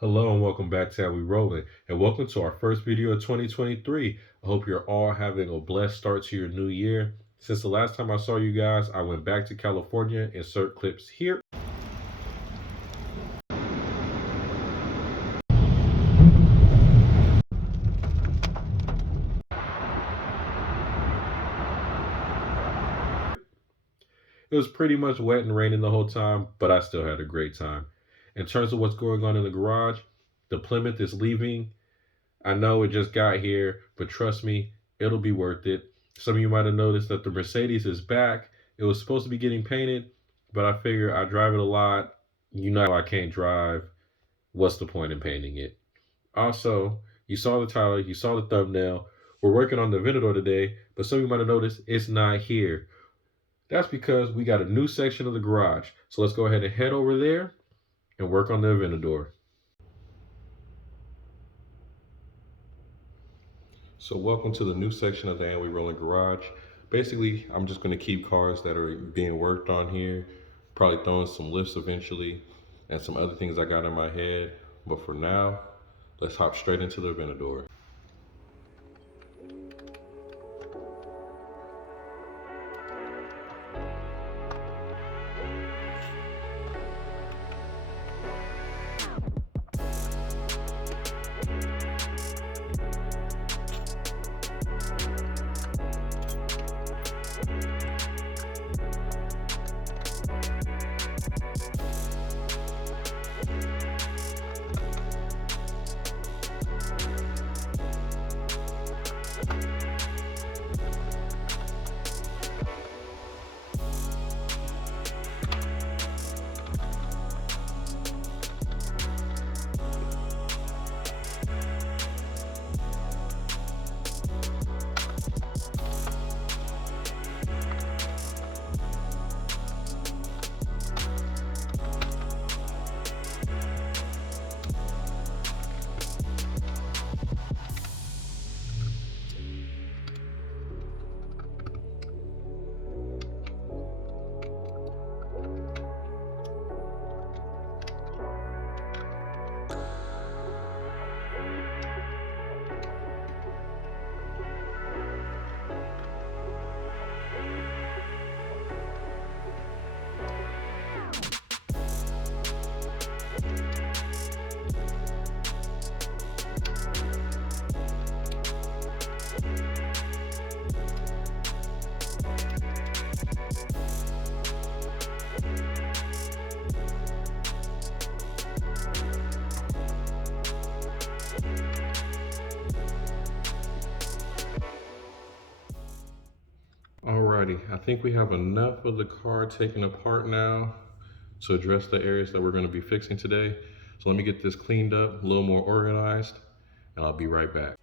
Hello and welcome back to How We Rolling, and welcome to our first video of 2023. I hope you're all having a blessed start to your new year. Since the last time I saw you guys, I went back to California. Insert clips here. It was pretty much wet and raining the whole time, but I still had a great time. In terms of what's going on in the garage, the Plymouth is leaving. I know it just got here, but trust me, it'll be worth it. Some of you might have noticed that the Mercedes is back. It was supposed to be getting painted, but I figure I drive it a lot. You know I can't drive. What's the point in painting it? Also, you saw the title, you saw the thumbnail. We're working on the Aventador today, but some of you might have noticed it's not here. That's because we got a new section of the garage. So let's go ahead and head over there and work on the Aventador. So welcome to the new section of the And We Rolling Garage. Basically, I'm just going to keep cars that are being worked on here, probably throwing some lifts eventually, and some other things I got in my head. But for now, let's hop straight into the Aventador. Alrighty, I think we have enough of the car taken apart now to address the areas that we're going to be fixing today. So let me get this cleaned up, a little more organized, and I'll be right back.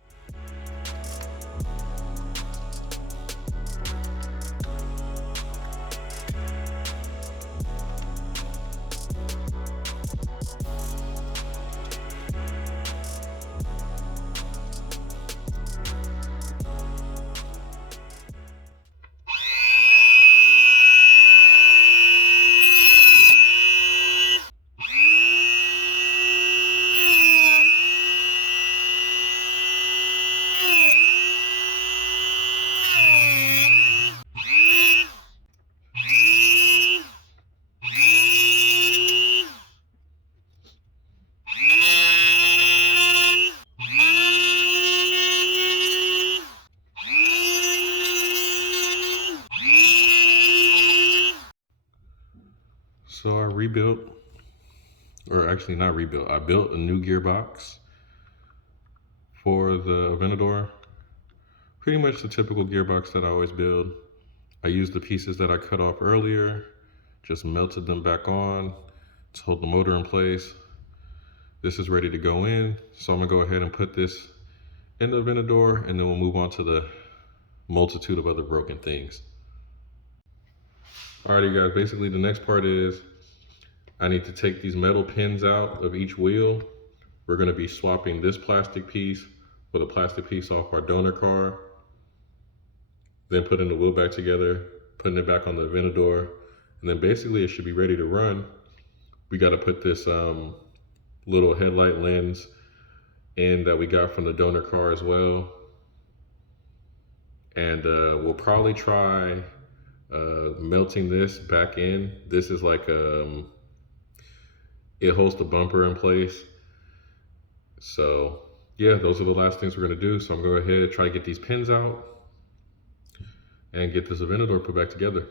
So I rebuilt, or actually not rebuilt, I built a new gearbox for the Aventador. Pretty much the typical gearbox that I always build. I used the pieces that I cut off earlier, just melted them back on to hold the motor in place. This is ready to go in, so I'm gonna go ahead and put this in the Aventador, and then we'll move on to the multitude of other broken things. Alrighty guys, basically the next part is I need to take these metal pins out of each wheel. We're gonna be swapping this plastic piece with a plastic piece off our donor car, then putting the wheel back together, putting it back on the Aventador, and then basically it should be ready to run. We gotta put this little headlight lens in that we got from the donor car as well. And we'll probably try melting this back in. This is like it holds the bumper in place. So yeah, those are the last things we're gonna do. So I'm gonna go ahead and try to get these pins out and get this Aventador put back together.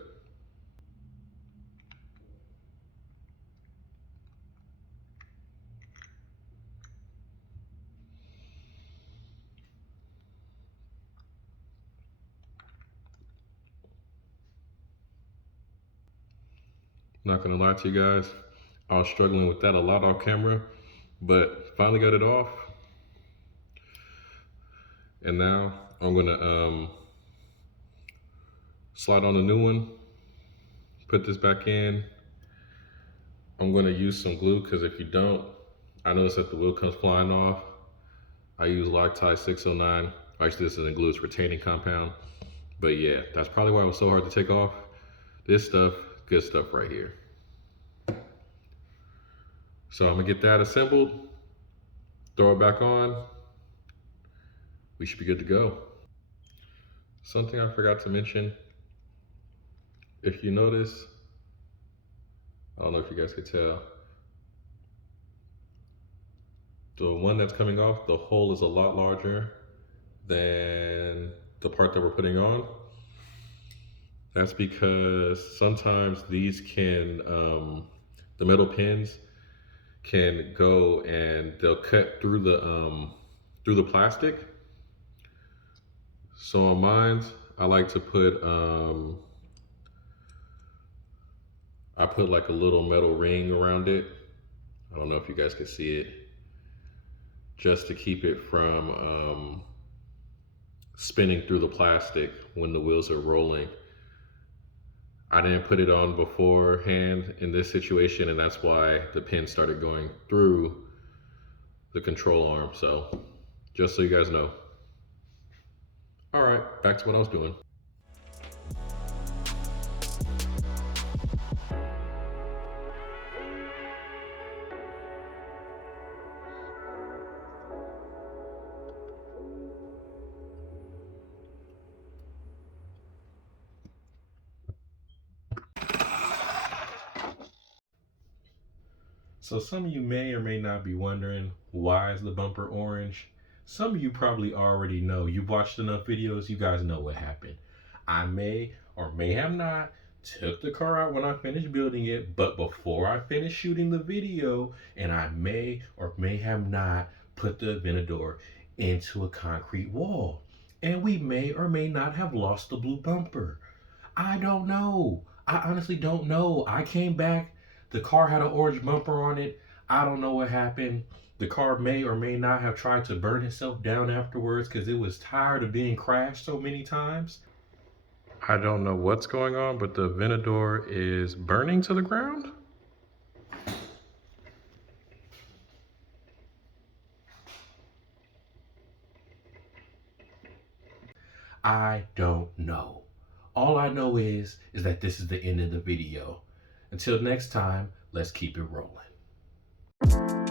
Not gonna lie to you guys, I was struggling with that a lot off camera, but finally got it off. And now I'm gonna slide on a new one, put this back in. I'm gonna use some glue because if you don't, I notice that the wheel comes flying off. I use Loctite 609. Actually, this isn't glue, it's retaining compound. But yeah, that's probably why it was so hard to take off. This stuff, good stuff right here. So I'm gonna get that assembled, throw it back on. We should be good to go. Something I forgot to mention, if you notice, I don't know if you guys could tell, the one that's coming off, the hole is a lot larger than the part that we're putting on. That's because sometimes these can, the metal pins can go and they'll cut through the plastic. So on mine, I like to put, I put like a little metal ring around it. I don't know if you guys can see it, just to keep it from spinning through the plastic when the wheels are rolling. I didn't put it on beforehand in this situation, and that's why the pin started going through the control arm. So just so you guys know. All right, back to what I was doing. So some of you may or may not be wondering, why is the bumper orange? Some of you probably already know. You've watched enough videos, you guys know what happened. I may or may have not took the car out when I finished building it, but before I finished shooting the video, and I may or may have not put the Aventador into a concrete wall. And we may or may not have lost the blue bumper. I don't know. I honestly don't know. I came back, the car had an orange bumper on it. I don't know what happened. The car may or may not have tried to burn itself down afterwards because it was tired of being crashed so many times. I don't know what's going on, but the Aventador is burning to the ground. I don't know. All I know is that this is the end of the video. Until next time, let's keep it rolling.